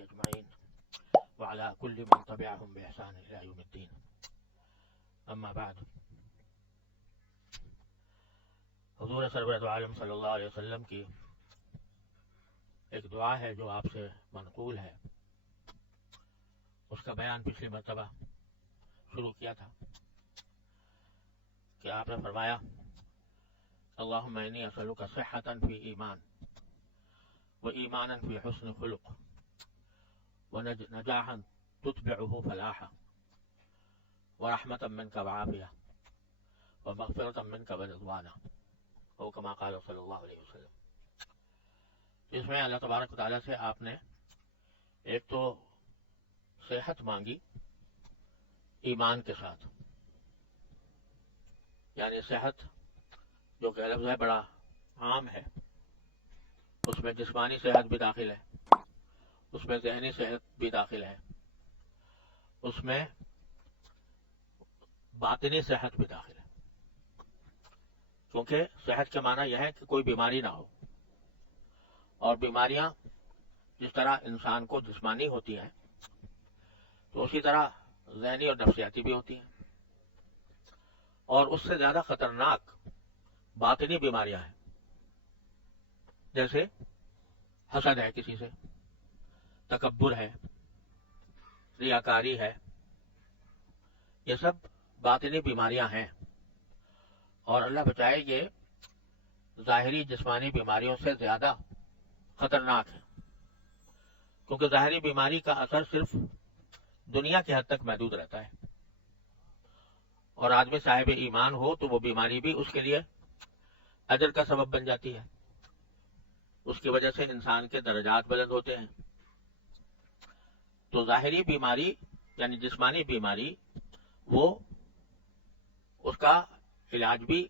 أجمعين وعلى كل من تبعهم بإحسان إلى يوم الدين. أما بعد، حضور سرورت عالم صلی اللہ علیہ وسلم کی ایک دعا ہے جو آپ سے منقول ہے، اس کا بیان پچھلی مرتبہ شروع کیا تھا کہ آپ نے فرمایا اللہم انی اسألک صحة فی ایمان و ایمانا فی حسن خلق و نجاحا تتبعه فلاحا و رحمتا منک وعافیہ و مغفرتا منک ورضوانا، او کما قال صلی اللہ علیہ وسلم. اس میں اللہ تبارک و تعالیٰ سے آپ نے ایک تو صحت مانگی ایمان کے ساتھ، یعنی صحت جو کہ لفظ ہے بڑا عام ہے، اس میں جسمانی صحت بھی داخل ہے، اس میں ذہنی صحت بھی داخل ہے، اس میں باطنی صحت بھی داخل ہے، کیونکہ صحت کے معنی یہ ہے کہ کوئی بیماری نہ ہو، اور بیماریاں جس طرح انسان کو جسمانی ہوتی ہیں تو اسی طرح ذہنی اور نفسیاتی بھی ہوتی ہیں، اور اس سے زیادہ خطرناک باطنی بیماریاں ہیں، جیسے حسد ہے کسی سے، تکبر ہے، ریاکاری ہے، یہ سب باطنی بیماریاں ہیں. اور اللہ بچائے یہ ظاہری جسمانی بیماریوں سے زیادہ خطرناک ہے، کیونکہ ظاہری بیماری کا اثر صرف دنیا کی حد تک محدود رہتا ہے، اور آدمی صاحب ایمان ہو تو وہ بیماری بھی اس کے لیے اجر کا سبب بن جاتی ہے، اس کی وجہ سے انسان کے درجات بلند ہوتے ہیں. تو ظاہری بیماری یعنی جسمانی بیماری وہ اس کا علاج بھی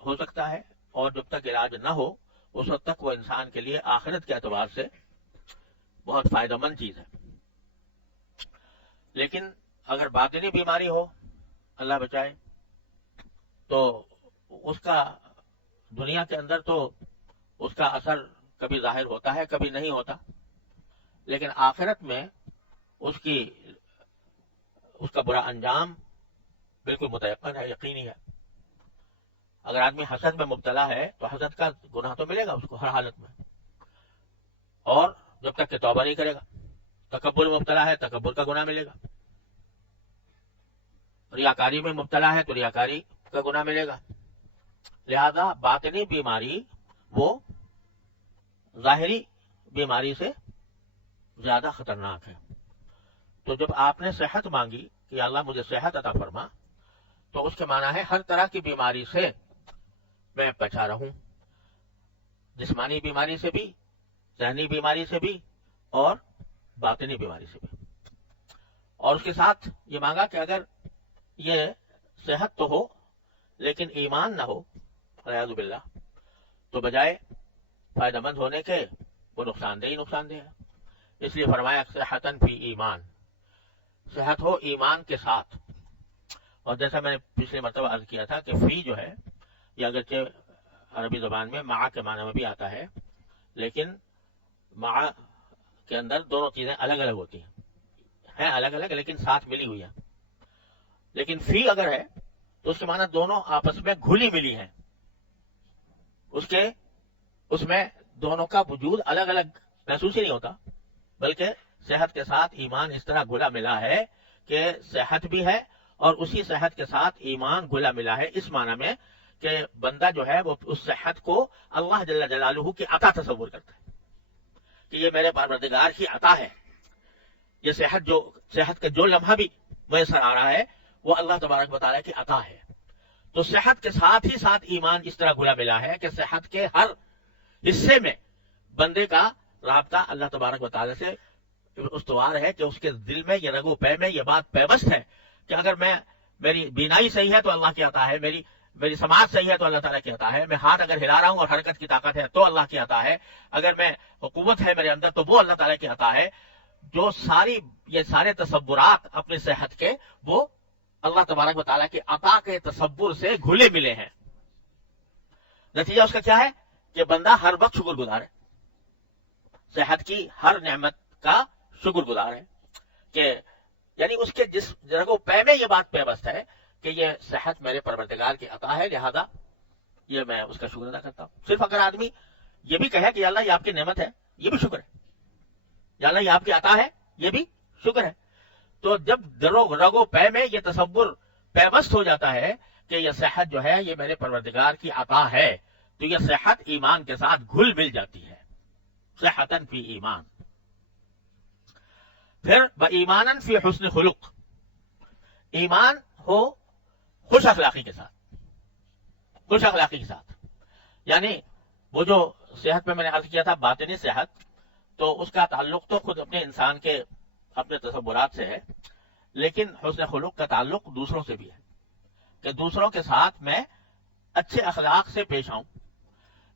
ہو سکتا ہے، اور جب تک علاج نہ ہو اس وقت تک وہ انسان کے لیے آخرت کے اعتبار سے بہت فائدہ مند چیز ہے. لیکن اگر باطنی بیماری ہو، اللہ بچائے، تو اس کا دنیا کے اندر تو اس کا اثر کبھی ظاہر ہوتا ہے کبھی نہیں ہوتا، لیکن آخرت میں اس کا برا انجام بالکل متیقن ہے، یقینی ہے. اگر آدمی حسد میں مبتلا ہے تو حسد کا گناہ تو ملے گا اس کو ہر حالت میں، اور جب تک کہ توبہ نہیں کرے گا. تکبر میں مبتلا ہے، تکبر کا گناہ ملے گا. ریاکاری میں مبتلا ہے تو ریاکاری کا گناہ ملے گا. لہذا باطنی بیماری وہ ظاہری بیماری سے زیادہ خطرناک ہے. تو جب آپ نے صحت مانگی کہ اللہ مجھے صحت عطا فرما، تو اس کے معنی ہے ہر طرح کی بیماری سے میں بچا رہوں، جسمانی بیماری سے بھی، ذہنی بیماری سے بھی، اور باطنی بیماری سے بھی. اور اس کے ساتھ یہ مانگا کہ اگر یہ صحت تو ہو لیکن ایمان نہ ہو والعیاذ باللہ، تو بجائے فائدہ مند ہونے کے وہ نقصان دہ ہے. اس لیے فرمایا صحتن فی ایمان، صحت ہو ایمان کے ساتھ. اور جیسا میں نے پچھلی مرتبہ عرض کیا تھا کہ فی جو ہے یہ اگرچہ عربی زبان میں مع کے معنی میں بھی آتا ہے، لیکن مع کے اندر دونوں چیزیں الگ الگ ہوتی ہیں الگ الگ لیکن ساتھ ملی ہوئی ہیں. لیکن فی اگر ہے تو اس کے معنی دونوں آپس میں گھلی ملی ہیں، اس میں دونوں کا وجود الگ الگ محسوس ہی نہیں ہوتا، بلکہ صحت کے ساتھ ایمان اس طرح گھلا ملا ہے کہ صحت بھی ہے اور اسی صحت کے ساتھ ایمان گھلا ملا ہے، اس معنی میں کہ بندہ جو ہے وہ اس صحت کو اللہ جل جلالہ کی عطا تصور کرتا ہے کہ یہ میرے پروردگار کی عطا ہے. یہ صحت کا جو لمحہ بھی میسر آ رہا ہے وہ اللہ تبارک و تعالیٰ کی عطا ہے. تو صحت کے ساتھ ہی ساتھ ایمان اس طرح گھلا ملا ہے کہ صحت کے ہر حصے میں بندے کا رابطہ اللہ تبارک و تعالیٰ سے استوار ہے، کہ اس کے دل میں یہ رگ و پے میں یہ بات پیوست ہے کہ اگر میری بینائی صحیح ہے تو اللہ کی عطا ہے، میری سماعت صحیح ہے تو اللہ تعالیٰ کی عطا ہے، میں ہاتھ اگر ہلا رہا ہوں اور حرکت کی طاقت ہے تو اللہ کی عطا ہے، اگر میں قوت ہے میرے اندر تو وہ اللہ تعالیٰ کی عطا ہے. جو یہ سارے تصورات اپنی صحت کے وہ اللہ تبارک و تعالیٰ کی عطا کے تصور سے گھلے ملے ہیں. نتیجہ اس کا کیا ہے کہ بندہ ہر وقت شکر گزار ہے، صحت کی ہر نعمت کا شکر گزار ہے کہ یعنی اس کے جس رگو پے میں یہ بات پیوست ہے کہ یہ صحت میرے پروردگار کی عطا ہے، لہذا یہ میں اس کا شکر ادا کرتا ہوں۔ صرف اگر آدمی یہ بھی کہے کہ یا اللہ یہ آپ کی نعمت ہے، یہ بھی شکر ہے، یا اللہ یہ آپ کی عطا ہے، یہ بھی شکر ہے۔ تو جب رگو پے میں یہ تصور پیوست ہو جاتا ہے کہ یہ صحت جو ہے یہ میرے پروردگار کی عطا ہے، تو یہ صحت ایمان کے ساتھ گھل مل جاتی ہے، صحتن فی ایمان۔ پھر بایمانن فی حسن خلق، ایمان ہو خوش اخلاقی کے ساتھ، خوش اخلاقی کے ساتھ، یعنی وہ جو صحت میں نے عرض کیا تھا باطنی صحت، تو اس کا تعلق تو خود اپنے انسان کے اپنے تصورات سے ہے، لیکن حسن خلق کا تعلق دوسروں سے بھی ہے کہ دوسروں کے ساتھ میں اچھے اخلاق سے پیش آؤں،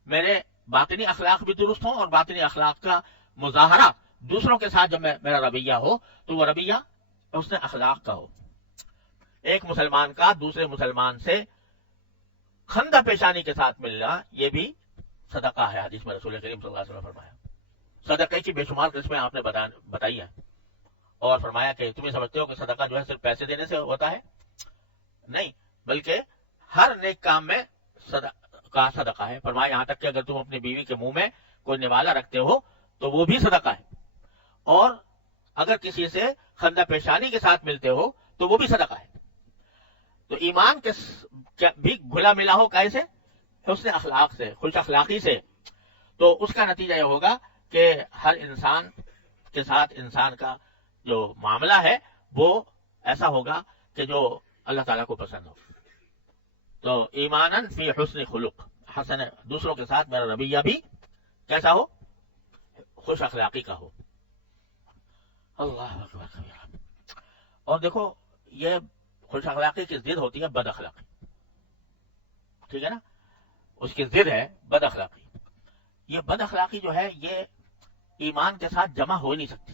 میرے باطنی اخلاق بھی درست ہوں، اور باطنی اخلاق کا مظاہرہ دوسروں کے ساتھ جب میرا رویہ ہو تو وہ رویہ حسن اخلاق کا ہو۔ ایک مسلمان کا دوسرے مسلمان سے خندہ پیشانی کے ساتھ ملنا یہ بھی صدقہ ہے، حدیث میں رسول کریم صلی اللہ علیہ وسلم فرمایا۔ صدقے کی بے شمار قسمیں آپ نے بتائی ہیں، اور فرمایا کہ تمہیں سمجھتے ہو کہ صدقہ جو ہے صرف پیسے دینے سے ہوتا ہے؟ نہیں، بلکہ ہر نیک کام میں صدقہ ہے۔ فرمایا یہاں تک کہ اگر تم اپنی بیوی کے منہ میں کوئی نوالا رکھتے ہو تو وہ بھی صدقہ ہے، اور اگر کسی سے خندہ پیشانی کے ساتھ ملتے ہو تو وہ بھی صدقہ ہے۔ تو ایمان کے بھی گھلا ملا ہو کیسے؟ حسن اخلاق سے، خوش اخلاقی سے، تو اس کا نتیجہ یہ ہوگا کہ ہر انسان کے ساتھ انسان کا جو معاملہ ہے وہ ایسا ہوگا کہ جو اللہ تعالیٰ کو پسند ہو۔ تو ایمانن فی حسن خلق، حسن دوسروں کے ساتھ میرا رویہ بھی کیسا ہو؟ خوش اخلاقی کا ہو۔ اللہ اکبر کبیرہ۔ اور دیکھو یہ خوش اخلاقی کی ضد ہوتی ہے بد اخلاقی، ٹھیک ہے نا، اس کی ضد ہے بد اخلاقی۔ یہ بد اخلاقی جو ہے یہ ایمان کے ساتھ جمع ہو نہیں سکتی۔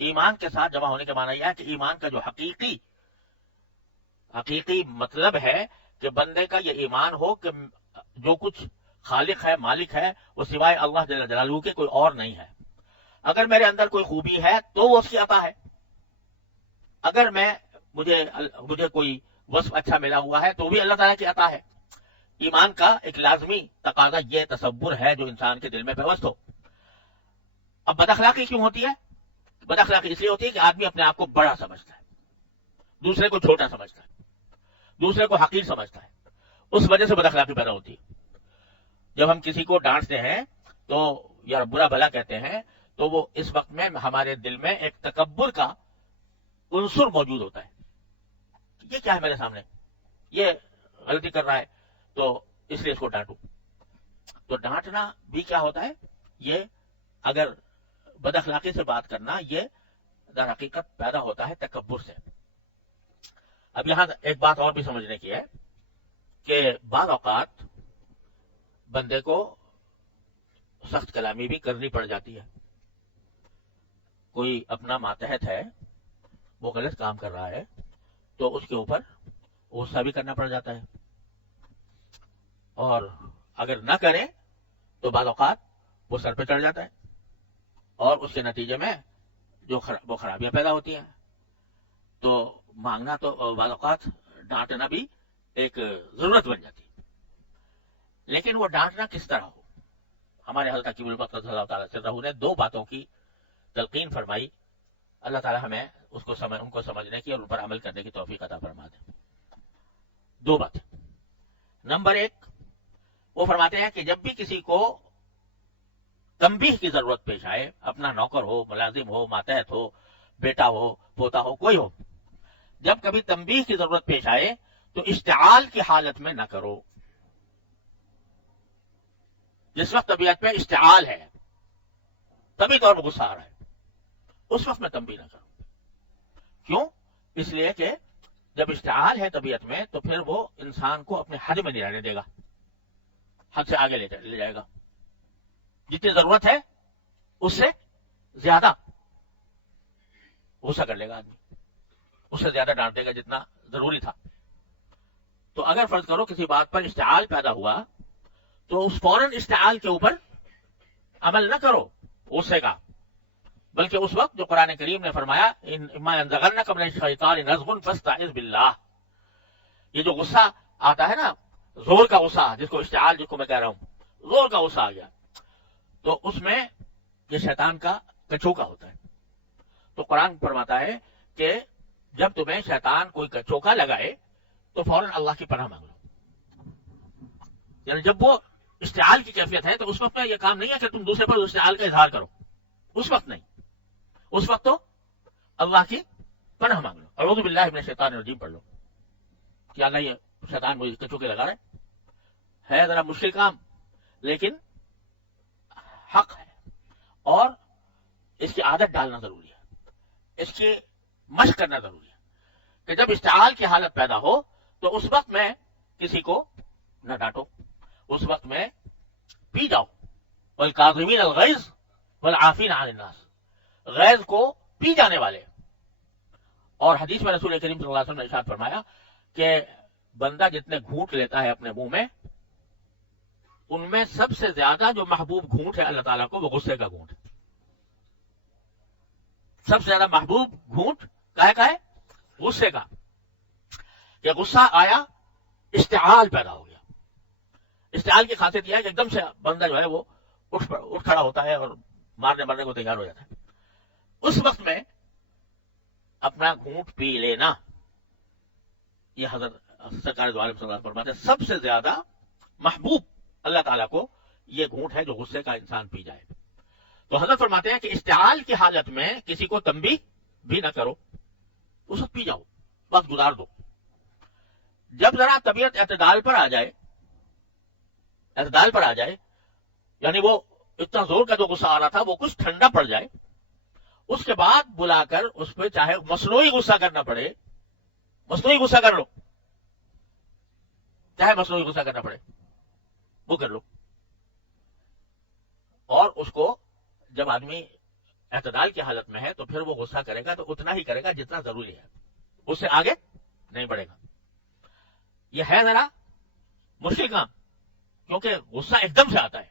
ایمان کے ساتھ جمع ہونے کے معنی یہ ہے کہ ایمان کا جو حقیقی مطلب ہے کہ بندے کا یہ ایمان ہو کہ جو کچھ خالق ہے، مالک ہے، وہ سوائے اللہ جل جلالہ کے کوئی اور نہیں ہے۔ اگر میرے اندر کوئی خوبی ہے تو وہ اس کی عطا ہے، اگر مجھے کوئی وصف اچھا ملا ہوا ہے تو بھی اللہ تعالیٰ کی عطا ہے۔ ایمان کا ایک لازمی تقاضا یہ تصور ہے جو انسان کے دل میں پیوست ہو۔ اب بد اخلاقی کیوں ہوتی ہے؟ بد اخلاقی اس لیے ہوتی ہے کہ آدمی اپنے آپ کو بڑا سمجھتا ہے، دوسرے کو چھوٹا سمجھتا ہے، دوسرے کو حقیر سمجھتا ہے، اس وجہ سے بد اخلاقی پیدا ہوتی ہے۔ جب ہم کسی کو ڈانٹتے ہیں تو یا برا بھلا کہتے ہیں تو وہ اس وقت میں ہمارے دل میں ایک تکبر کا عنصر موجود ہوتا ہے، یہ کیا ہے میرے سامنے، یہ غلطی کر رہا ہے تو اس لیے اس کو ڈانٹوں۔ تو ڈانٹنا بھی کیا ہوتا ہے؟ یہ اگر بد اخلاقی سے بات کرنا یہ در حقیقت پیدا ہوتا ہے تکبر سے۔ اب یہاں ایک بات اور بھی سمجھنے کی ہے کہ بعض اوقات بندے کو سخت کلامی بھی کرنی پڑ جاتی ہے۔ کوئی اپنا ماتحت ہے، وہ غلط کام کر رہا ہے تو اس کے اوپر غصہ بھی کرنا پڑ جاتا ہے، اور اگر نہ کرے تو بعض اوقات وہ سر پہ چڑھ جاتا ہے، اور اس کے نتیجے میں جو وہ خرابیاں پیدا ہوتی ہیں۔ تو مانگنا تو بعض اوقات ڈانٹنا بھی ایک ضرورت بن جاتی ہے، لیکن وہ ڈانٹنا کس طرح ہو؟ ہمارے حضرت حکیم الامت صلی اللہ تعالیٰ عنہ نے دو باتوں کی تلقین فرمائی، اللہ تعالیٰ ہمیں ان کو سمجھنے کی اور ان پر عمل کرنے کی توفیق عطا فرما دے۔ دو باتیں۔ نمبر ایک، وہ فرماتے ہیں کہ جب بھی کسی کو تنبیہ کی ضرورت پیش آئے، اپنا نوکر ہو، ملازم ہو، ماتحت ہو، بیٹا ہو، پوتا ہو، کوئی ہو، جب کبھی تنبیہ کی ضرورت پیش آئے تو اشتعال کی حالت میں نہ کرو۔ جس وقت طبیعت میں اشتعال ہے، طبی طور پر غصہ آ رہا ہے، اس وقت میں تنبیہ نہ کروں۔ کیوں؟ اس لیے کہ جب اشتعال ہے طبیعت میں تو پھر وہ انسان کو اپنے حد میں نہیں رہنے دے گا، حد سے آگے لے جائے گا، جتنی ضرورت ہے اس سے زیادہ غصہ کر لے گا آدمی، اس سے زیادہ ڈانٹ دے گا جتنا ضروری تھا۔ تو اگر فرض کرو کسی بات پر اشتعال پیدا ہوا تو اس فوراً اشتعال کے اوپر عمل نہ کرو غصے کا، بلکہ اس وقت جو قرآن کریم نے فرمایا اما ينزغنك من الشیطان نزغ فاستعذ باللہ، یہ جو غصہ آتا ہے نا، زور کا غصہ جس کو اشتعال جس کو میں کہہ رہا ہوں، زور کا غصہ آ گیا، تو اس میں یہ شیطان کا کچوکا ہوتا ہے. تو قرآن فرماتا ہے کہ جب تمہیں شیطان کوئی کچوکا لگائے تو فوراً اللہ کی پناہ مانگ لو. یعنی جب وہ اشتعال کی کیفیت ہے تو اس وقت میں یہ کام نہیں ہے کہ تم دوسرے پر اشتعال کا اظہار کرو، اس وقت نہیں، اس وقت تو اللہ کی پناہ مانگ لو، اعوذ باللہ من الشیطان الرجیم پڑھ لو کہ اللہ یہ شیطان مجھے کچوکے لگا رہے. ہے ذرا مشکل کام لیکن حق ہے، اور اس کی عادت ڈالنا ضروری ہے، اس کی مشق کرنا ضروری ہے کہ جب اشتعال کی حالت پیدا ہو تو اس وقت میں کسی کو نہ ڈانٹو، اس وقت میں پی جاؤ. والکاظمین الغیظ والعافین عن الناس، غیظ کو پی جانے والے. اور حدیث میں رسول کریم صلی اللہ علیہ وسلم نے ارشاد فرمایا کہ بندہ جتنے گھونٹ لیتا ہے اپنے منہ میں، ان میں سب سے زیادہ جو محبوب گھونٹ ہے اللہ تعالیٰ کو وہ غصے کا گھونٹ ہے. سب سے زیادہ محبوب گھونٹ کا ہے غصے کا. کہ غصہ آیا، اشتعال پیدا ہو گیا. اشتعال کی خاصیت یہ ہے کہ ایک دم سے بندہ جو ہے وہ اٹھ کھڑا ہوتا ہے اور مارنے مرنے کو تیار ہو جاتا ہے. اس وقت میں اپنا گھونٹ پی لینا، یہ حضرت سرکار دو عالم صلی اللہ علیہ وسلم فرماتے ہیں سب سے زیادہ محبوب اللہ تعالیٰ کو یہ گھونٹ ہے جو غصے کا انسان پی جائے. تو حضرت فرماتے ہیں کہ اشتعال کی حالت میں کسی کو تنبیہ بھی نہ کرو، اس وقت پی جاؤ، وقت گزار دو. جب ذرا طبیعت اعتدال پر آ جائے، اعتدال پر آ جائے، یعنی وہ اتنا زور کا جو غصہ آ رہا تھا وہ کچھ ٹھنڈا پڑ جائے، اس کے بعد بلا کر اس پہ چاہے مصنوعی غصہ کرنا پڑے، مصنوعی غصہ کر لو، چاہے مصنوعی غصہ کرنا پڑے وہ کر لو. اور اس کو جب آدمی اعتدال کی حالت میں ہے تو پھر وہ غصہ کرے گا تو اتنا ہی کرے گا جتنا ضروری ہے، اس سے آگے نہیں بڑھے گا. یہ ہے ذرا مشکل کام، کیونکہ غصہ ایک دم سے آتا ہے،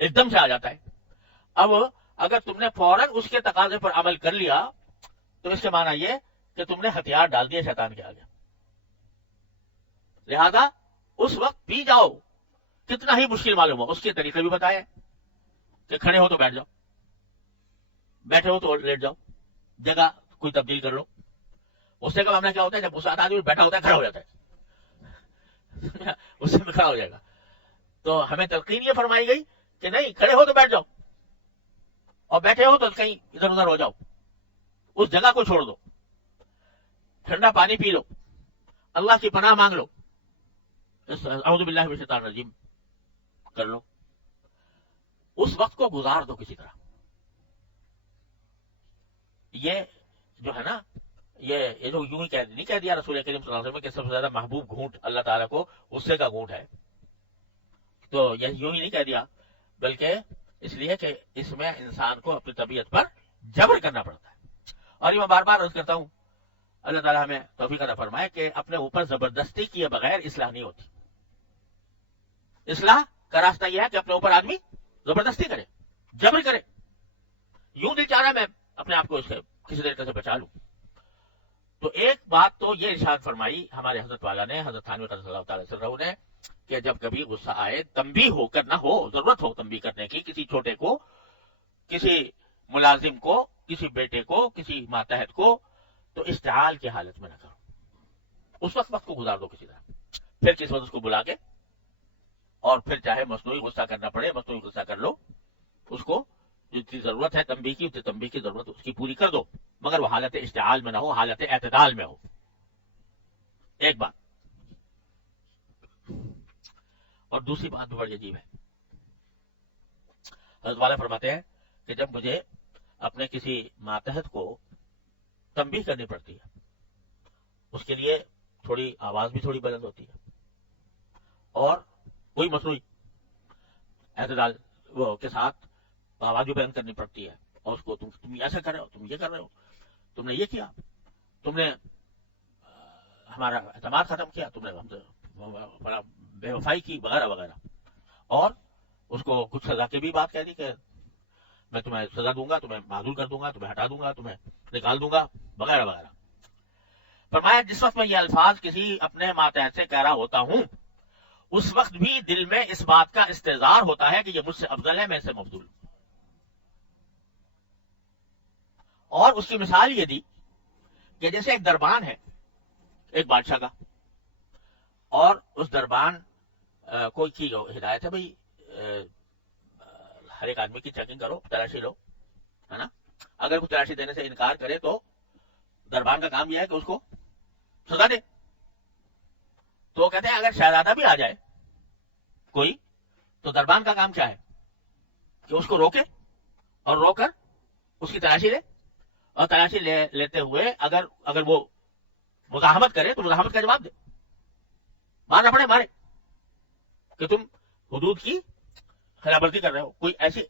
ایک دم سے آ جاتا ہے. اب اگر تم نے فوراً اس کے تقاضے پر عمل کر لیا تو اس کے معنی یہ کہ تم نے ہتھیار ڈال دیے شیطان کے آگے. لہذا اس وقت پی جاؤ، کتنا ہی مشکل معلوم ہو. اس کے طریقے بھی بتائے کہ کھڑے ہو تو بیٹھ جاؤ، بیٹھے ہو تو لیٹ جاؤ، جگہ کوئی تبدیل کر لو. غصے کا معاملہ کیا ہوتا ہے؟ جب غصہ آتا آدمی بیٹھا ہوتا ہے کھڑا ہو جاتا ہے اس سے کھڑا ہو جائے گا. تو ہمیں تلقین یہ فرمائی گئی کہ نہیں، کھڑے ہو تو بیٹھ جاؤ، اور بیٹھے ہو تو کہیں ادھر ادھر ہو جاؤ، اس جگہ کو چھوڑ دو، ٹھنڈا پانی پی لو، اللہ کی پناہ مانگ لو، اعوذ باللہ من الشیطان الرجیم کر لو. اس وقت کو گزار دو کسی طرح. یہ جو ہے نا، یہ جو یوں ہی نہیں کہہ دیا رسول کریم صلی اللہ علیہ وسلم کہ سب سے زیادہ محبوب گھونٹ اللہ تعالیٰ کو غصے کا گھونٹ ہے، تو یہ یوں ہی نہیں کہہ دیا، بلکہ اس لیے کہ اس میں انسان کو اپنی طبیعت پر جبر کرنا پڑتا ہے. اور یہ میں بار بار عرض کرتا ہوں، اللہ تعالیٰ ہمیں توفیق عطا فرمائے کہ اپنے اوپر زبردستی کیے بغیر اصلاح نہیں ہوتی. اصلاح کا راستہ یہ ہے کہ اپنے اوپر آدمی زبردستی کرے، جبر کرے. یوں دل چاہ رہا ہے میں اپنے آپ کو اس سے کسی طریقے سے بچا لوں. تو ایک بات تو یہ ارشاد فرمائی ہمارے حضرت والا نے، حضرت تھانوی رضی اللہ تعالی عنہ نے، کہ جب کبھی غصہ آئے تنبیہ ہو کر نہ ہو، ضرورت ہو تنبیہ کرنے کی، کسی چھوٹے کو، کسی ملازم کو، کسی بیٹے کو، کسی ماتحت کو، تو اشتعال کی حالت میں نہ کرو. اس وقت کو گزار دو کسی طرح. پھر کس وقت اس کو بلا کے، اور پھر چاہے مصنوعی غصہ کرنا پڑے مصنوعی غصہ کر لو. اس کو جتنی ضرورت ہے تنبیہ کی، اتنی تنبیہ کی ضرورت اس کی پوری کر دو، مگر وہ حالت اشتعال میں نہ ہو، حالت اعتدال میں ہو. ایک بات. اور دوسری بات بھی بڑی عجیب ہے. حضرت والا فرماتے ہیں کہ جب مجھے اپنے کسی ماتحت کو تنبیہ کرنی پڑتی ہے، اس کے لیے تھوڑی آواز بھی تھوڑی بلند ہوتی ہے، اور کوئی مصنوعی اعتدال وہ کے ساتھ آواز بھی بلند کرنی پڑتی ہے، اور اس کو تم ایسا کر رہے ہو، تم یہ کر رہے ہو، تم نے یہ کیا، تم نے ہمارا اعتماد ختم کیا، تم نے ہم سے بڑا بے وفائی کی، وغیرہ وغیرہ. اور اس کو کچھ سزا کی بھی بات کہہ دی کہ میں تمہیں سزا دوں گا، تمہیں معذور کر دوں گا، تمہیں ہٹا دوں گا، تمہیں نکال دوں گا، وغیرہ وغیرہ۔ فرمایا جس وقت میں یہ الفاظ کسی اپنے ماتحت سے کہہ رہا ہوتا ہوں اس وقت بھی دل میں اس بات کا استحضار ہوتا ہے کہ یہ مجھ سے افضل ہے، میں اس سے مفضول ہوں۔ اور اس کی مثال یہ دی کہ جیسے ایک دربان ہے ایک بادشاہ کا، اور اس دربان کو کی ہدایت ہے بھئی ہر ایک آدمی کی چیکنگ کرو، تلاشی لو، ہے نا؟ اگر کوئی تلاشی دینے سے انکار کرے تو دربان کا کام یہ ہے کہ اس کو سزا دے۔ تو کہتے ہیں اگر شہزادہ بھی آ جائے کوئی تو دربان کا کام کیا ہے کہ اس کو روکے اور روک کر اس کی تلاشی لے، اور تلاشی لیتے ہوئے اگر وہ مزاحمت کرے تو مزاحمت کا جواب دے، مارنا پڑے مارے، کہ تم حدود کی خلاف ورزی کر رہے ہو، کوئی ایسی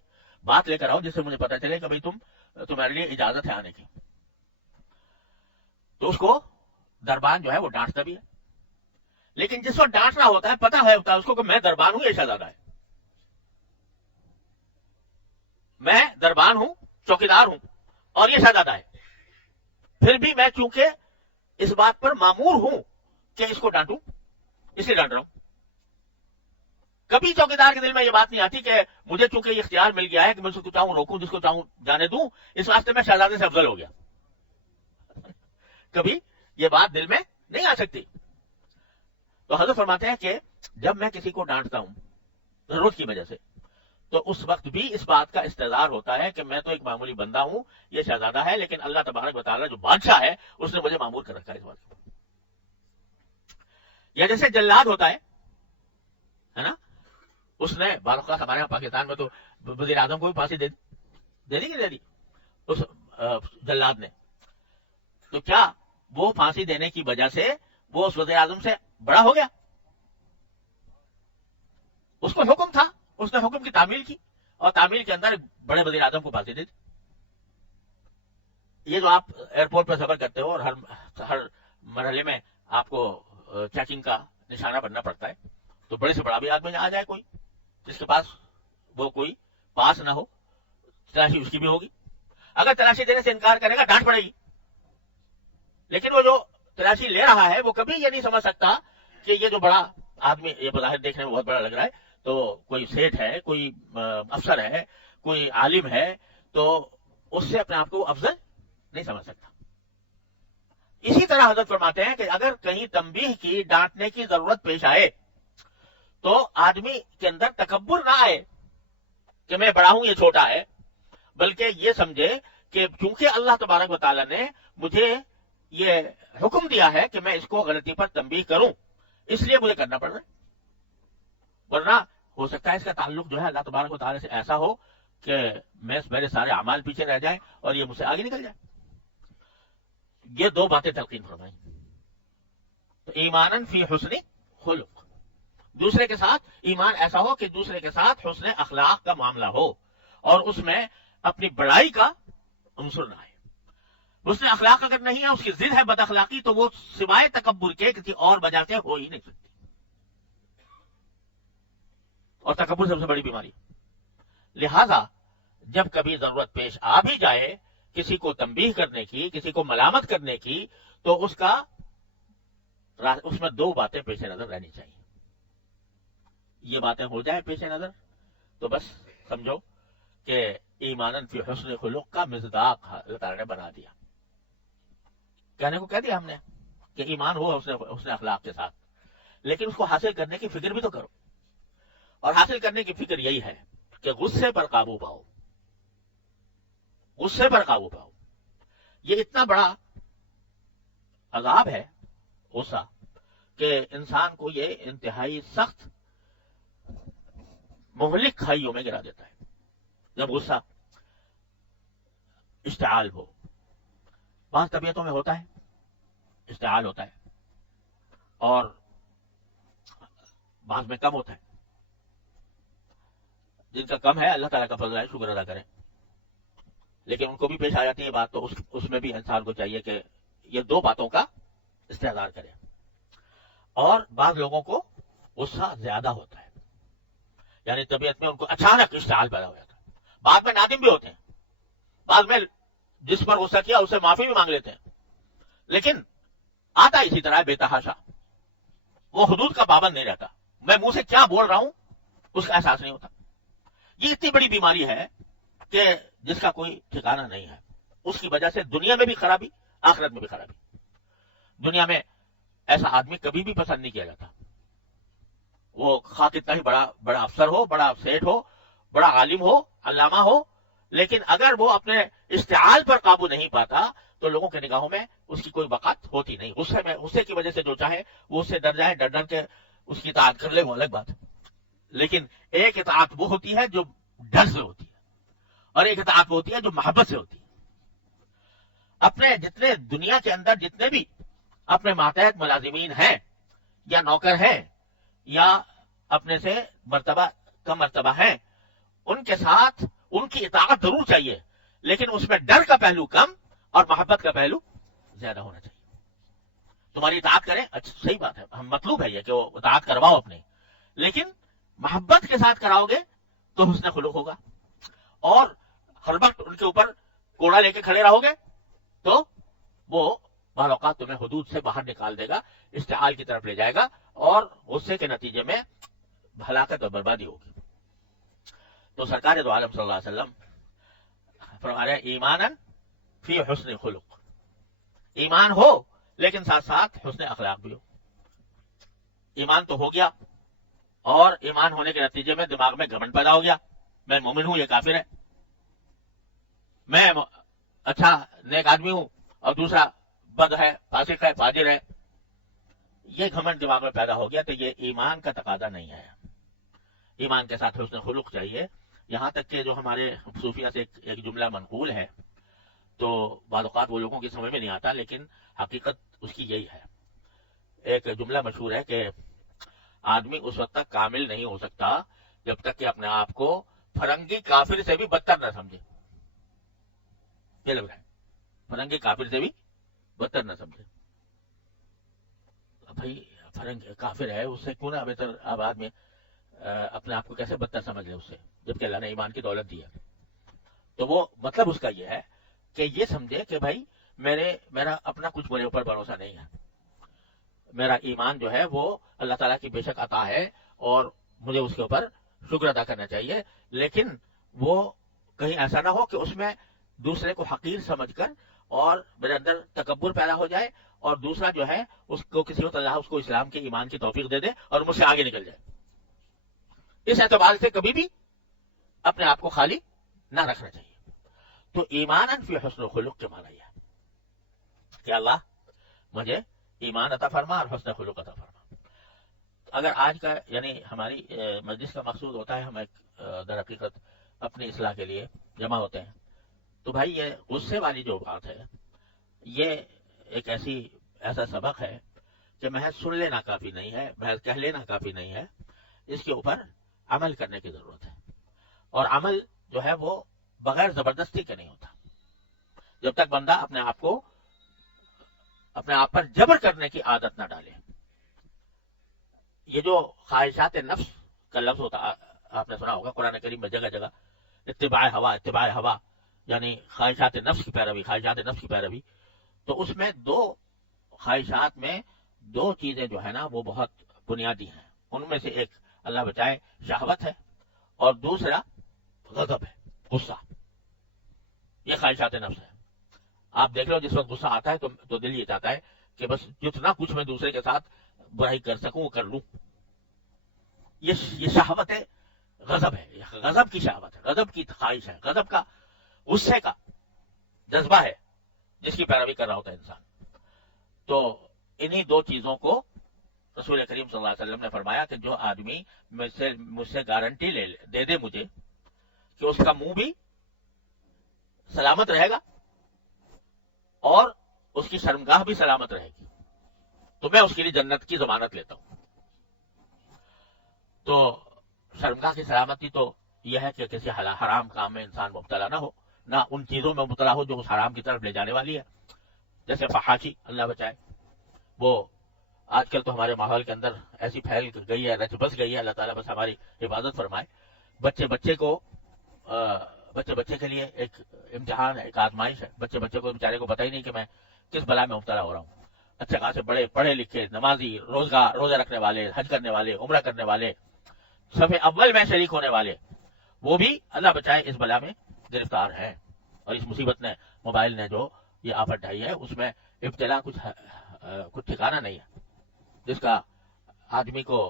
بات لے کر آؤ جس سے مجھے پتا چلے کہ بھئی تمہارے لیے اجازت ہے آنے کی۔ تو اس کو دربان جو ہے وہ ڈانٹتا بھی ہے، لیکن جس وقت ڈانٹنا ہوتا ہے پتا ہے اس کو کہ میں دربان ہوں، یہ شہزادہ ہے، میں دربان ہوں، چوکیدار ہوں، اور یہ شہزادہ ہے، پھر بھی میں چونکہ اس بات پر مامور ہوں کہ اس کو ڈانٹوں، اس لیے ڈانٹ رہا ہوں۔ کبھی چوکیدار کے دل میں یہ بات نہیں آتی کہ مجھے چونکہ یہ اختیار مل گیا ہے کہ میں جس کو چاہوں روکوں، جس کو چاہوں جانے دوں، اس واسطے میں شہزادے سے افضل ہو گیا۔ کبھی یہ بات دل میں نہیں آ سکتی۔ تو حضرت فرماتے ہیں کہ جب میں کسی کو ڈانٹتا ہوں ضرورت کی وجہ سے تو اس وقت بھی اس بات کا استحضار ہوتا ہے کہ میں تو ایک معمولی بندہ ہوں، یہ شہزادہ ہے، لیکن اللہ تبارک و تعالیٰ جو بادشاہ ہے اس نے مجھے معمور کر رکھا ہے اس بات کو۔ یا جیسے جلاد ہوتا ہے نا، اس نے بعض اوقات ہمارے یہاں پاکستان میں تو وزیر اعظم کو بھی پھانسی دے دی کہ دے دی اس جلاد نے، تو کیا وہ پھانسی دینے کی وجہ سے وہ اس وزیر اعظم سے بڑا ہو گیا؟ اس کو حکم تھا، اس نے حکم کی تعمیل کی، اور تعمیل کے اندر بڑے وزیر اعظم کو پھانسی دے دی۔ یہ جو آپ ایئرپورٹ پر سفر کرتے ہو اور ہر مرحلے میں آپ کو چیکنگ کا نشانہ بننا پڑتا ہے، تو بڑے سے بڑا بھی آدمی آ جائے کوئی جس کے پاس وہ کوئی پاس نہ ہو، تلاشی اس کی بھی ہوگی، اگر تلاشی دینے سے انکار کرے گا ڈانٹ پڑے گی، لیکن وہ جو تلاشی لے رہا ہے وہ کبھی یہ نہیں سمجھ سکتا کہ یہ جو بڑا آدمی، یہ بظاہر دیکھنے میں بہت بڑا لگ رہا ہے، تو کوئی سیٹ ہے، کوئی افسر ہے، کوئی عالم ہے، تو اس سے اپنے آپ کو افضل نہیں سمجھ سکتا۔ اسی طرح حضرت فرماتے ہیں کہ اگر کہیں تنبیہ کی، ڈانٹنے کی ضرورت پیش آئے تو آدمی کے اندر تکبر نہ آئے کہ میں بڑا ہوں یہ چھوٹا ہے، بلکہ یہ سمجھے کہ چونکہ اللہ تبارک و تعالیٰ نے مجھے یہ حکم دیا ہے کہ میں اس کو غلطی پر تنبیہ کروں، اس لیے مجھے کرنا پڑ رہا ہے، ورنہ ہو سکتا ہے اس کا تعلق جو ہے اللہ تبارک و تعالیٰ سے ایسا ہو کہ میرے سارے اعمال پیچھے رہ جائیں اور یہ مجھ سے آگے نکل جائے۔ یہ دو باتیں تلقین فرمائیں، تو ایماناً فی حسن خلق، دوسرے کے ساتھ ایمان ایسا ہو کہ دوسرے کے ساتھ حسن اخلاق کا معاملہ ہو اور اس میں اپنی بڑائی کا عنصر نہ آئے۔ حسن اخلاق اگر نہیں ہے، اس کی ضد ہے بد اخلاقی، تو وہ سوائے تکبر کے کسی اور وجہ سے ہو ہی نہیں سکتی، اور تکبر سب سے بڑی بیماری۔ لہذا جب کبھی ضرورت پیش آ بھی جائے کسی کو تنبیہ کرنے کی، کسی کو ملامت کرنے کی، تو اس میں دو باتیں پیش نظر رہنی چاہیے۔ یہ باتیں ہو جائیں پیش نظر تو بس سمجھو کہ ایماناً فی حسن خلق کا مصداق اللہ تعالیٰ نے بنا دیا۔ کہنے کو کہہ دیا ہم نے کہ ایمان ہو حسن اخلاق کے ساتھ، لیکن اس کو حاصل کرنے کی فکر بھی تو کرو، اور حاصل کرنے کی فکر یہی ہے کہ غصے پر قابو پاؤ، غصے پر قابو پاؤ۔ یہ اتنا بڑا عذاب ہے غصہ کہ انسان کو یہ انتہائی سخت مہلک کھائیوں میں گرا دیتا ہے۔ جب غصہ اشتعال ہو، بعض طبیعتوں میں ہوتا ہے اشتعال ہوتا ہے اور بعض میں کم ہوتا ہے، جن کا کم ہے اللہ تعالیٰ کا فضل ہے، شکر ادا کریں، لیکن ان کو بھی پیش آ جاتی ہے بات، تو اس میں بھی انسان کو چاہیے کہ یہ دو باتوں کا استحضار کرے۔ اور بعض لوگوں کو غصہ زیادہ ہوتا ہے، یعنی طبیعت میں ان کو اچانک اشتعال پیدا ہو جاتا ہے، بعد میں نادم بھی ہوتے ہیں، بعد میں جس پر غصہ کیا اسے معافی بھی مانگ لیتے ہیں، لیکن آتا اسی طرح بے تحاشا، وہ حدود کا پابند نہیں رہتا، میں منہ سے کیا بول رہا ہوں اس کا احساس نہیں ہوتا۔ یہ اتنی بڑی بیماری ہے کہ جس کا کوئی ٹھکانہ نہیں ہے، اس کی وجہ سے دنیا میں بھی خرابی، آخرت میں بھی خرابی۔ دنیا میں ایسا آدمی کبھی بھی پسند نہیں کیا جاتا، وہ خواہ کتنا ہی بڑا افسر ہو، بڑا سیٹ ہو، بڑا عالم ہو، علامہ ہو، لیکن اگر وہ اپنے اشتعال پر قابو نہیں پاتا تو لوگوں کے نگاہوں میں اس کی کوئی بقات ہوتی نہیں۔ غصے کی وجہ سے جو چاہے وہ اس سے ڈر جائے، ڈر کے اس کی اطاعت کر لے، وہ الگ بات ہے، لیکن ایک اطاعت وہ ہوتی ہے جو ڈر سے ہوتی ہے، اور ایک اطاعت وہ ہوتی ہے جو محبت سے ہوتی ہے۔ اپنے جتنے دنیا کے اندر جتنے بھی اپنے ماتحت ملازمین ہیں یا نوکر ہیں یا اپنے سے مرتبہ کم مرتبہ ہیں، ان کے ساتھ ان کی اطاعت ضرور چاہیے، لیکن اس میں ڈر کا پہلو کم اور محبت کا پہلو زیادہ ہونا چاہیے۔ تمہاری اطاعت کریں، اچھا صحیح بات ہے، ہم مطلوب ہے یہ کہ وہ اطاعت کرواؤ اپنے، لیکن محبت کے ساتھ کراؤ گے تو حسن خلق ہوگا، اور ہر وقت ان کے اوپر کوڑا لے کے کھڑے رہو گے تو وہ بعض اوقات تمہیں حدود سے باہر نکال دے گا، اشتعال کی طرف لے جائے گا، اور غصے کے نتیجے میں ہلاکت اور بربادی ہوگی۔ تو سرکار دو عالم صلی اللہ علیہ وسلم فرما رہے ہیں ایماناً فی حسن خلق، ایمان ہو لیکن ساتھ ساتھ حسن اخلاق بھی ہو۔ ایمان تو ہو گیا، اور ایمان ہونے کے نتیجے میں دماغ میں گھمنڈ پیدا ہو گیا، میں مومن ہوں یہ کافر ہے، میں اچھا نیک آدمی ہوں اور دوسرا بد ہے، فاسق ہے، فاجر ہے، یہ گھمنڈ دماغ میں پیدا ہو گیا، تو یہ ایمان کا تقاضا نہیں ہے۔ ایمان کے ساتھ حسن خلق چاہیے، یہاں تک کہ جو ہمارے صوفیہ سے ایک جملہ منقول ہے، تو بعض اوقات وہ لوگوں کی سمجھ میں نہیں آتا، لیکن حقیقت اس کی یہی ہے۔ ایک جملہ مشہور ہے کہ آدمی اس وقت تک کامل نہیں ہو سکتا جب تک کہ اپنے آپ کو فرنگی کافر سے بھی بدتر نہ سمجھے۔ یہ لگ رہا ہے فرنگی کافر سے بھی بدتر نہ سمجھے۔ بھائی فرنگ کافر ہے، اس سے کیوں نہ بہتر اب آدمی اپنے آپ کو کیسے بدتر سمجھ لے اس سے، جبکہ اللہ نے ایمان کی دولت دی ہے۔ تو وہ مطلب اس کا یہ ہے کہ یہ سمجھے کہ بھائی میرا اپنا کچھ میرے اوپر بھروسہ نہیں ہے، میرا ایمان جو ہے وہ اللہ تعالیٰ کی بے شک عطا ہے اور مجھے اس کے اوپر شکر ادا کرنا چاہیے، لیکن وہ کہیں ایسا نہ ہو کہ اس میں دوسرے کو حقیر سمجھ کر اور میرے اندر تکبر پیدا ہو جائے، اور دوسرا جو ہے اس کو کسی وقت اللہ اس کو اسلام کے ایمان کی توفیق دے دے اور مجھ سے آگے نکل جائے۔ اس اعتبار سے کبھی بھی اپنے آپ کو خالی نہ رکھنا چاہیے۔ تو ایمان فی حسن خلق کے معنی یہ ہے کہ اللہ مجھے ایمان عطا فرما اور حسن خلق عطا فرما۔ اگر آج کا یعنی ہماری مجلس کا مقصود ہوتا ہے ہم ایک در حقیقت اپنی اصلاح کے لیے جمع ہوتے ہیں، تو بھائی یہ غصے والی جو بات ہے یہ ایک ایسا سبق ہے کہ محض سن لینا کافی نہیں ہے، محض کہہ لینا کافی نہیں ہے، اس کے اوپر عمل کرنے کی ضرورت ہے، اور عمل جو ہے وہ بغیر زبردستی کے نہیں ہوتا۔ جب تک بندہ اپنے آپ پر جبر کرنے کی عادت نہ ڈالے۔ یہ جو خواہشات نفس کا لفظ ہوتا آپ نے سنا ہوگا قرآن کریم میں جگہ جگہ، اتباع ہوا یعنی خواہشات نفس کی پیروی، تو اس میں خواہشات میں دو چیزیں جو ہے نا وہ بہت بنیادی ہیں۔ ان میں سے ایک اللہ بچائے شہوت ہے، اور دوسرا غضب ہے، غصہ۔ یہ خواہشات نفس ہے۔ آپ دیکھ لو جس وقت غصہ آتا ہے تو دل یہ چاہتا ہے کہ بس جتنا کچھ میں دوسرے کے ساتھ برائی کر سکوں کر لوں۔ یہ شہوت ہے، غضب ہے، غضب کی شہوت ہے، غضب کی خواہش ہے، غضب کا غصے کا جذبہ ہے جس کی پیروی کر رہا ہوتا ہے انسان۔ تو انہی دو چیزوں کو رسول کریم صلی اللہ علیہ وسلم نے فرمایا کہ جو آدمی مجھ سے گارنٹی دے دے مجھے کہ اس کا منہ بھی سلامت رہے گا اور اس کی شرمگاہ بھی سلامت رہے گی، تو میں اس کے لیے جنت کی ضمانت لیتا ہوں۔ تو شرمگاہ کی سلامتی تو یہ ہے کہ کسی حرام کام میں انسان مبتلا نہ ہو، نہ ان چیزوں میں مبتلا ہو جو اس حرام کی طرف لے جانے والی ہے، جیسے فحاشی، اللہ بچائے۔ وہ آج کل تو ہمارے ماحول کے اندر ایسی پھیل گئی ہے، رچ بس گئی ہے، اللہ تعالیٰ بس ہماری حفاظت فرمائے۔ بچے کو بچے بچے کے لیے ایک امتحان ہے، ایک آزمائش ہے. بچے بچے کو بیچارے کو پتہ ہی نہیں کہ میں کس بلا میں مبتلا ہو رہا ہوں. اچھے خاصے بڑے پڑھے لکھے نمازی، روزہ رکھنے والے، حج کرنے والے، عمرہ کرنے والے، صف اول میں شریک ہونے والے، وہ بھی اللہ بچائے اس بلا میں گرفتار ہے. اور اس مصیبت نے، موبائل نے جو یہ آفت ڈھائی ہے، اس میں ابتلا کچھ ٹھکانا نہیں ہے، جس کا آدمی کو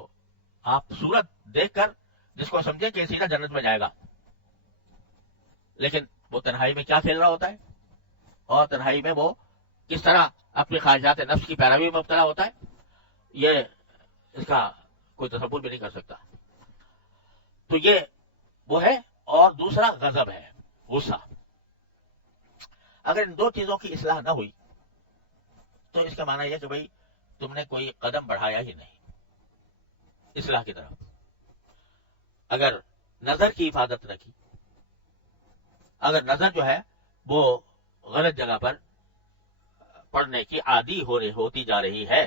آپ صورت دیکھ کر جس کو سمجھے کہ سیدھا جنت میں جائے گا، لیکن وہ تنہائی میں کیا کھیل رہا ہوتا ہے، اور تنہائی میں وہ کس طرح اپنی خواہشات نفس کی پیروی میں مبتلا ہوتا ہے، یہ اس کا کوئی تصور بھی نہیں کر سکتا. تو یہ وہ ہے. اور دوسرا غضب ہے، غصہ. اگر ان دو چیزوں کی اصلاح نہ ہوئی تو اس کا معنی یہ کہ بھئی تم نے کوئی قدم بڑھایا ہی نہیں اصلاح کی طرف. اگر نظر کی حفاظت نہ کی، اگر نظر جو ہے وہ غلط جگہ پر پڑھنے کی عادی ہوتی جا رہی ہے،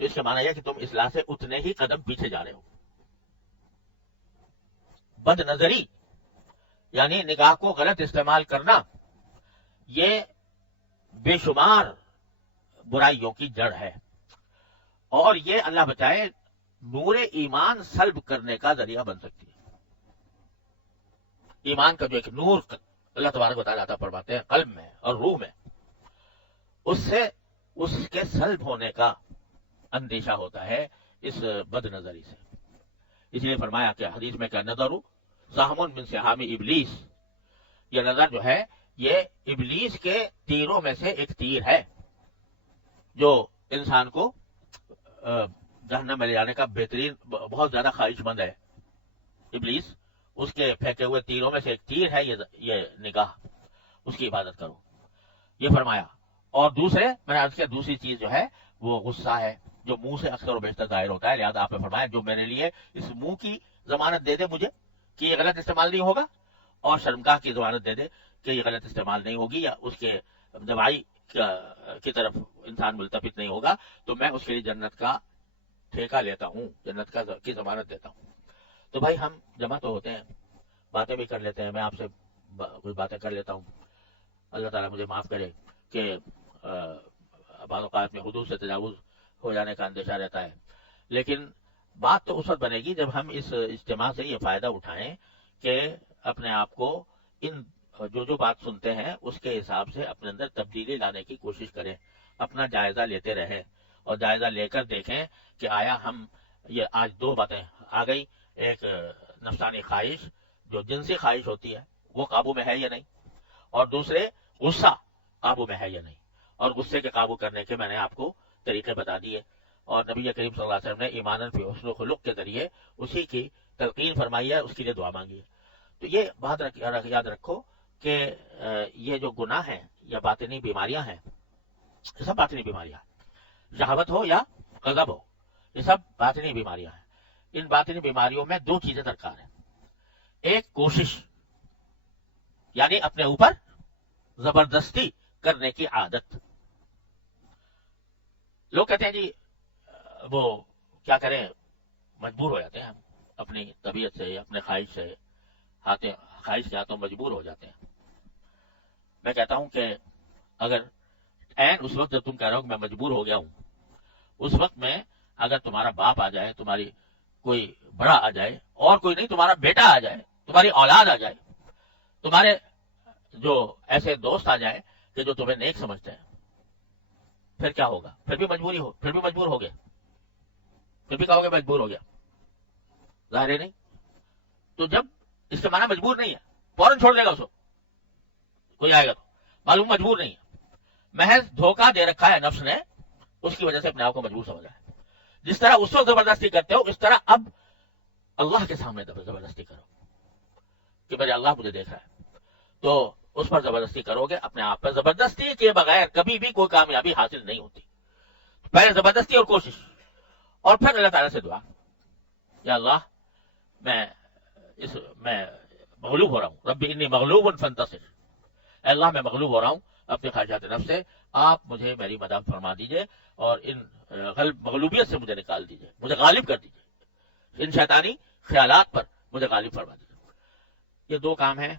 تو اس کا معنی یہ کہ تم اصلاح سے اتنے ہی قدم پیچھے جا رہے ہو. بد نظری یعنی نگاہ کو غلط استعمال کرنا، یہ بے شمار برائیوں کی جڑ ہے، اور یہ اللہ بچائے نور ایمان سلب کرنے کا ذریعہ بن سکتی ہے. ایمان کا جو ایک نور اللہ تبارک و تعالیٰ عطا فرماتے ہیں قلب میں اور روح میں، اس سے اس کے سلب ہونے کا اندیشہ ہوتا ہے اس بد نظری سے. اس لیے فرمایا کہ حدیث میں کہ نظر سہم من سہام ابلیس، یہ نظر جو ہے یہ ابلیس کے تیروں میں سے ایک تیر ہے جو انسان کو جہنم میں لے جانے کا بہترین، بہت زیادہ خواہش مند ہے. ابلیس اس کے پھینکے ہوئے تیروں میں سے ایک تیر ہے یہ نگاہ، اس کی عبادت کرو، یہ فرمایا. اور دوسرے میں نے عرض کیا دوسری چیز جو ہے وہ غصہ ہے، جو منہ سے اکثر و بیشتر ظاہر ہوتا ہے. لہٰذا آپ نے فرمایا جو میرے لیے اس منہ کی ضمانت دے دے مجھے کہ یہ غلط استعمال نہیں ہوگا، اور شرمگاہ کی ضمانت دے دے کہ یہ غلط استعمال نہیں ہوگی، یا اس کے دوائی کی طرف انسان ملتفت نہیں ہوگا، تو میں اس کے لیے جنت کا ٹھیکہ لیتا ہوں، جنت کی ضمانت دیتا ہوں. تو بھائی ہم جمع تو ہوتے ہیں، باتیں بھی کر لیتے ہیں، میں آپ سے کچھ باتیں کر لیتا ہوں، اللہ تعالیٰ مجھے معاف کرے کہ بعض اوقات میں حدود سے تجاوز ہو جانے کا اندیشہ رہتا ہے. لیکن بات تو اس وقت بنے گی جب ہم اس اجتماع سے یہ فائدہ اٹھائیں کہ اپنے آپ کو ان جو بات سنتے ہیں اس کے حساب سے اپنے اندر تبدیلی لانے کی کوشش کریں، اپنا جائزہ لیتے رہیں، اور جائزہ لے کر دیکھیں کہ آیا ہم یہ آج دو باتیں آ گئی، ایک نفسانی خواہش جو جنسی خواہش ہوتی ہے وہ قابو میں ہے یا نہیں، اور دوسرے غصہ قابو میں ہے یا نہیں. اور غصے کے قابو کرنے کے میں نے آپ کو طریقے بتا دیے، اور نبی کریم صلی اللہ علیہ وسلم نے ایمان فی حسن و خلق کے ذریعے اسی کی تلقین فرمائی ہے، اس کے لیے دعا مانگی ہے. تو یہ بات یاد رکھو کہ یہ جو گناہ ہیں یا باطنی بیماریاں ہیں، یہ سب باطنی بیماریاں ہیں، شہوت ہو یا غضب ہو، یہ سب باطنی بیماریاں ہیں. ان باطنی بیماریوں میں دو چیزیں درکار ہیں. ایک کوشش، یعنی اپنے اوپر زبردستی کرنے کی عادت. لوگ کہتے ہیں جی وہ کیا کریں، مجبور ہو جاتے ہیں ہم اپنی طبیعت سے، اپنے خواہش سے، خواہش کے ہاتھوں مجبور ہو جاتے ہیں. میں کہتا ہوں کہ اگر عین اس وقت جب تم کہہ رہے ہو کہ میں مجبور ہو گیا ہوں، اس وقت میں اگر تمہارا باپ آ جائے، تمہاری کوئی بڑا آ جائے، اور کوئی نہیں تمہارا بیٹا آ جائے، تمہاری اولاد آ جائے، تمہارے جو ایسے دوست آ جائے کہ جو تمہیں نیک سمجھتے ہیں، پھر کیا ہوگا؟ پھر بھی مجبور ہو گئے، پھر بھی کہو گے مجبور ہو گیا، ظاہر ہے نہیں. تو جب اس کے معنی مجبور نہیں ہے، فوراً چھوڑ دے گا اس کو، کوئی آئے گا تو معلوم مجبور نہیں ہے، محض دھوکہ دے رکھا ہے نفس نے، اس کی وجہ سے اپنے آپ کو مجبور سمجھا ہے. جس طرح اس وقت زبردستی کرتے ہو، اس طرح اب اللہ کے سامنے زبردستی کرو کہ میرے اللہ مجھے دیکھ رہا ہے، تو اس پر زبردستی کرو گے. اپنے آپ پر زبردستی کے بغیر کبھی بھی کوئی کامیابی حاصل نہیں ہوتی. پہلے زبردستی اور کوشش، اور پھر اللہ تعالیٰ سے دعا، یا اللہ میں مغلوب ہو رہا ہوں، رب انی مغلوب فانتصر، اے اللہ میں مغلوب ہو رہا ہوں اپنے خواہشات نفس سے، آپ مجھے میری مدد فرما دیجئے اور ان مغلوبیت سے مجھے نکال دیجئے، مجھے غالب کر دیجئے، ان شیطانی خیالات پر مجھے غالب فرما دیجئے. یہ دو کام ہیں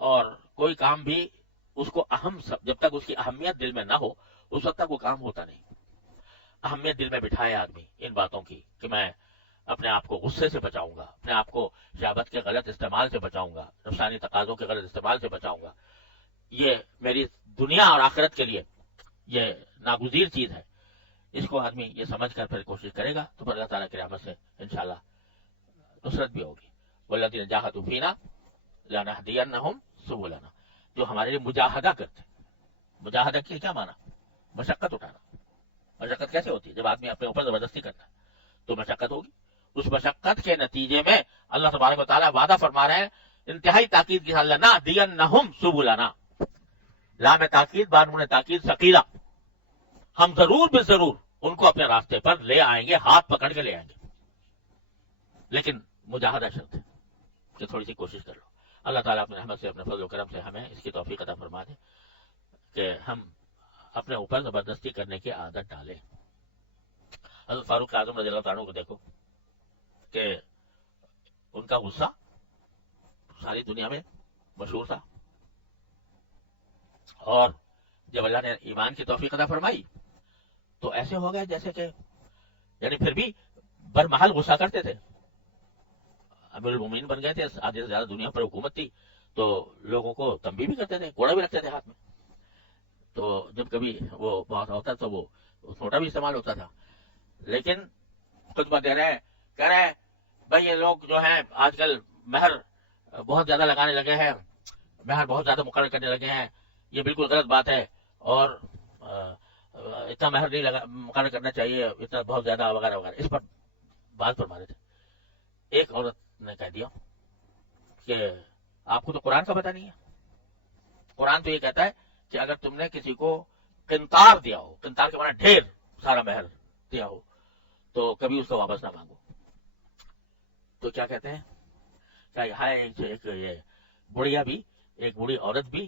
اور کوئی کام بھی اس کو جب تک اس کی اہمیت دل میں نہ ہو اس وقت تک وہ کام ہوتا نہیں. اہمیت دل میں بٹھائے آدمی ان باتوں کی کہ میں اپنے آپ کو غصے سے بچاؤں گا، اپنے آپ کو شہوت کے غلط استعمال سے بچاؤں گا، نفسانی تقاضوں کے غلط استعمال سے بچاؤں گا، یہ میری دنیا اور آخرت کے لیے یہ ناگزیر چیز ہے. اس کو آدمی یہ سمجھ کر پھر کوشش کرے گا تو پھر اللہ تعالیٰ کی رحمت سے انشاءاللہ نصرت بھی ہوگی. والذین جاہدوا فینا لنہدینہم سبلنا، جو ہمارے لیے مجاہدہ کرتے. مجاہدہ کی کیا معنی؟ مشقت اٹھانا. مشقت کیسے ہوتی ہے؟ جب آدمی اپنے اوپر زبردستی کرتا ہے تو مشقت ہوگی. اس مشقت کے نتیجے میں اللہ تبارک و تعالیٰ وعدہ فرما رہے ہیں انتہائی تاکید کے ساتھ لنہدینہم سبلنا. لام تاکید بانون تاکید ثقیلہ، ہم ضرور بے ضرور ان کو اپنے راستے پر لے آئیں گے، ہاتھ پکڑ کے لے آئیں گے. لیکن مجاہدہ شرط ہے کہ تھوڑی سی کوشش کر لو. اللہ تعالیٰ اپنے رحمت سے اپنے فضل و کرم سے ہمیں اس کی توفیق عطا فرما دے کہ ہم اپنے اوپر زبردستی کرنے کی عادت ڈالیں. حضرت فاروق اعظم رضی اللہ عنہ کو دیکھو کہ ان کا غصہ ساری دنیا میں مشہور تھا، اور جب اللہ نے ایمان کی توفیق عطا فرمائی تو ایسے ہو گئے جیسے کہ یعنی پھر بھی برمحل غصہ کرتے تھے. امیر المومنین بن گئے تھے، آدھے سے زیادہ دنیا پر حکومت تھی، تو لوگوں کو تنبیہ بھی کرتے تھے، کوڑا بھی رکھتے تھے ہاتھ میں. تو جب کبھی وہ بہت ہوتا تو وہ چھوٹا بھی استعمال ہوتا تھا. لیکن خطبہ دے رہے کہہ رہے ہیں بھائی یہ لوگ جو ہیں آج کل مہر بہت زیادہ لگانے لگے ہیں، مہر بہت زیادہ مقرر کرنے لگے ہیں، یہ بالکل غلط بات ہے، اور اتنا مہر نہیں مقرر کرنا چاہیے، اتنا بہت زیادہ وغیرہ وغیرہ. اس پر بات فرما رہے تھے. ایک عورت نے کہہ دیا کہ آپ کو تو قرآن کا پتہ نہیں ہے. قرآن تو یہ کہتا ہے کہ اگر تم نے کسی کو قنطار دیا ہو، قنطار کے معنی ڈھیر سارا مہر دیا ہو، تو کبھی اس کو واپس نہ مانگو. تو کیا کہتے ہیں ایک یہ بڑھیا بھی، ایک بوڑھی عورت بھی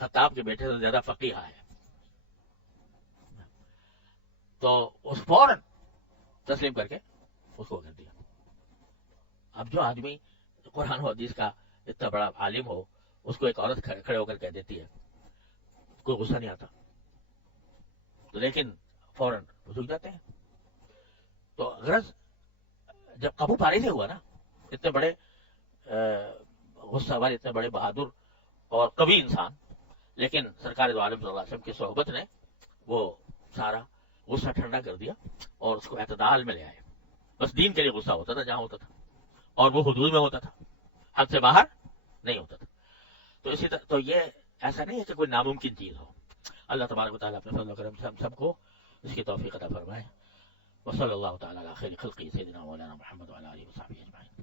خطاب کے بیٹے سے زیادہ فقیہ ہے. تو اس فوراً تسلیم کر کے اس کو کر دیا. اب جو آدمی قرآن و حدیث کا اتنا بڑا عالم ہو، اس کو ایک عورت کھڑے ہو کر کہہ دیتی ہے، کوئی غصہ نہیں آتا، لیکن فوراً رک جاتے ہیں. تو غرض جب قابو پاری سے ہوا نا، اتنے بڑے غصہ والے، اتنے بڑے بہادر اور قوی انسان، لیکن سرکار دو عالم صلی اللہ علیہ وسلم کی صحبت نے وہ سارا غصہ ٹھنڈا کر دیا اور اس کو اعتدال میں لے آئے. بس دین کے لیے غصہ ہوتا تھا جہاں ہوتا تھا، اور وہ حدود میں ہوتا تھا، حد سے باہر نہیں ہوتا تھا. تو اسی طرح تو یہ ایسا نہیں ہے کہ کوئی ناممکن چیز ہو. اللہ تبارک و تعالیٰ اپنے فضل و کرم سے ہم سب کو اس کی توفیق عطا فرمائے. وصلی اللہ تعالیٰ علی خیر خلقہ سیدنا مولانا محمد وعلی آلہ وصحبہ اجمعین.